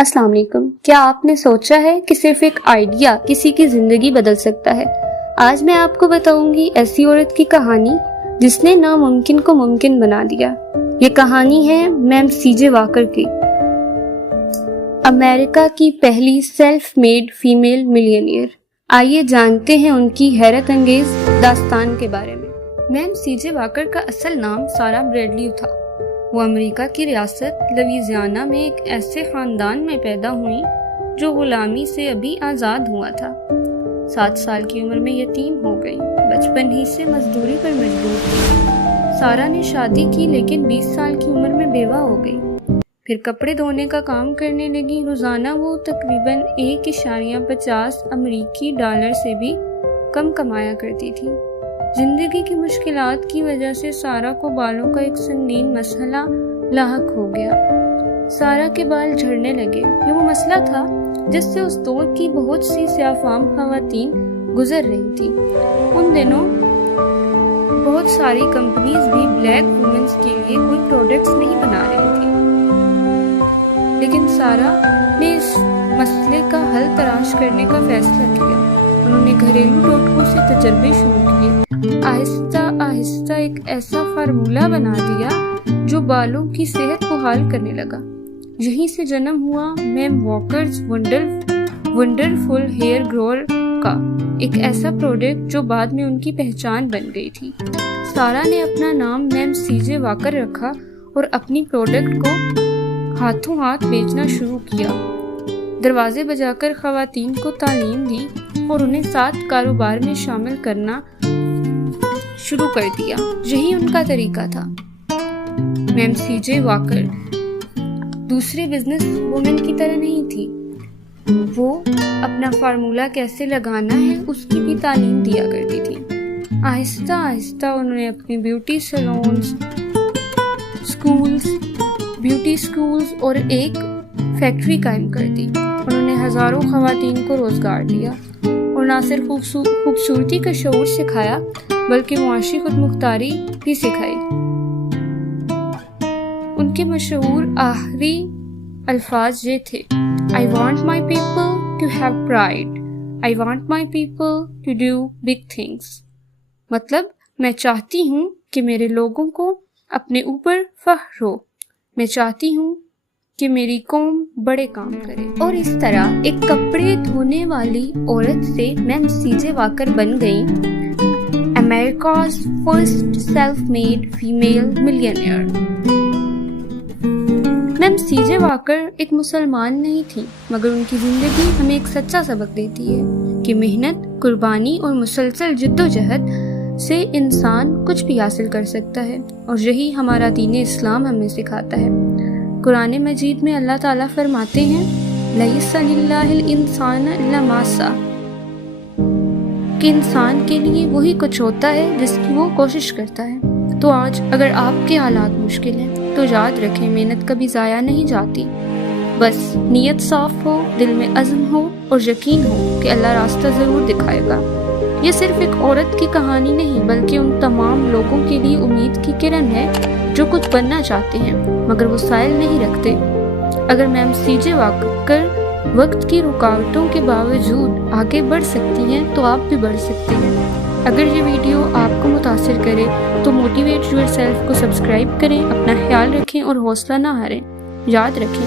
السلام علیکم۔ کیا آپ نے سوچا ہے کہ صرف ایک آئیڈیا کسی کی زندگی بدل سکتا ہے؟ آج میں آپ کو بتاؤں گی ایسی عورت کی کہانی جس نے ناممکن کو ممکن بنا دیا۔ یہ کہانی ہے میم سی جے واکر کی، امریکہ کی پہلی سیلف میڈ فیمیل ملینئر۔ آئیے جانتے ہیں ان کی حیرت انگیز داستان کے بارے میں۔ میم سی جے واکر کا اصل نام سارا بریڈلی تھا۔ وہ امریکہ کی ریاست لویزیانا میں ایک ایسے خاندان میں پیدا ہوئی جو غلامی سے ابھی آزاد ہوا تھا۔ 7 سال کی عمر میں یتیم ہو گئی، بچپن ہی سے مزدوری پر مجبور تھی۔ سارا نے شادی کی لیکن 20 سال کی عمر میں بیوہ ہو گئی۔ پھر کپڑے دھونے کا کام کرنے لگی۔ روزانہ وہ تقریباً 1.50 امریکی ڈالر سے بھی کم کمایا کرتی تھی۔ زندگی کی مشکلات کی وجہ سے سارا کو بالوں کا ایک سنگین مسئلہ لاحق ہو گیا۔ سارا کے بال جھڑنے لگے۔ یہ وہ مسئلہ تھا جس سے اس دور کی بہت سی سیاہ فام خواتین گزر رہی تھی۔ ان دنوں بہت ساری کمپنیز بھی بلیک وومنز کے لیے کوئی پروڈکٹس نہیں بنا رہی تھی، لیکن سارا نے اس مسئلے کا حل تلاش کرنے کا فیصلہ کیا۔ انہوں نے گھریلو ٹوٹکوں سے تجربے شروع کیے، آہستہ آہستہ ایک ایسا فارمولہ بنا دیا جو بالوں کی صحت کو حال کرنے لگا۔ یہیں سے جنم ہوا میم واکرز ونڈرفل ہیئر گروور کا، ایک ایسا پروڈکٹ جو بعد میں ان کی پہچان بن گئی تھی۔ سارا نے اپنا نام میم سی جے واکر رکھا اور اپنی پروڈکٹ کو ہاتھوں ہاتھ بیچنا شروع کیا۔ دروازے بجا کر خواتین کو تعلیم دی اور انہیں 7 کاروبار میں شامل کرنا شروع کر دیا۔ یہی ان کا طریقہ تھا۔ میم سی جے واکر دوسری بزنس وومن کی طرح نہیں تھی۔ وہ اپنا فارمولہ کیسے لگانا ہے اس کی بھی تعلیم دیا کرتی تھی۔ آہستہ آہستہ انہوں نے اپنی بیوٹی سکولز اور ایک فیکٹری قائم کر دی۔ انہوں نے ہزاروں خواتین کو روزگار دیا اور نہ صرف خوبصورتی کا شعور سکھایا بلکہ معاشی خود مختاری بھی سکھائی۔ ان کے مشہور آخری الفاظ یہ تھے: I want my people to have pride. I want my people to do big things. مطلب میں چاہتی ہوں کہ میرے لوگوں کو اپنے اوپر فخر ہو، میں چاہتی ہوں کہ میری قوم بڑے کام کرے۔ اور اس طرح ایک کپڑے دھونے والی عورت سے میم سی جے واکر بن گئی America's first self made female millionaire. Ma'am C J Walker ایک مسلمان نہیں تھی، مگر ان کی زندگی ہمیں ایک سچا سبق دیتی ہے کہ محنت، قربانی اور مسلسل جدوجہد سے انسان کچھ بھی حاصل کر سکتا ہے، اور یہی ہمارا دین اسلام ہمیں سکھاتا ہے۔ قرآن مجید میں اللہ تعالیٰ فرماتے ہیں لَيْسَ لِلَّهِ الْإِنسَانَ إِلَّا مَا سَعَى، کہ انسان کے لیے وہی کچھ ہوتا ہے جس کی وہ کوشش کرتا ہے۔ تو آج اگر آپ کے حالات مشکل ہیں تو یاد رکھیں محنت کبھی ضائع نہیں جاتی، بس نیت صاف ہو، دل میں عزم ہو اور یقین ہو کہ اللہ راستہ ضرور دکھائے گا۔ یہ صرف ایک عورت کی کہانی نہیں بلکہ ان تمام لوگوں کے لیے امید کی کرن ہے جو کچھ بننا چاہتے ہیں مگر وسائل نہیں رکھتے۔ اگر میم سی جے واکر وقت کی رکاوٹوں کے باوجود آگے بڑھ سکتی ہیں تو آپ بھی بڑھ سکتے ہیں۔ اگر یہ ویڈیو آپ کو متاثر کرے تو موٹیویٹ یور سیلف کو سبسکرائب کریں، اپنا خیال رکھیں اور حوصلہ نہ ہاریں۔ یاد رکھیں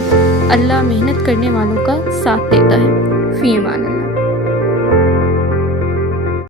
اللہ محنت کرنے والوں کا ساتھ دیتا ہے۔ فی امان اللہ۔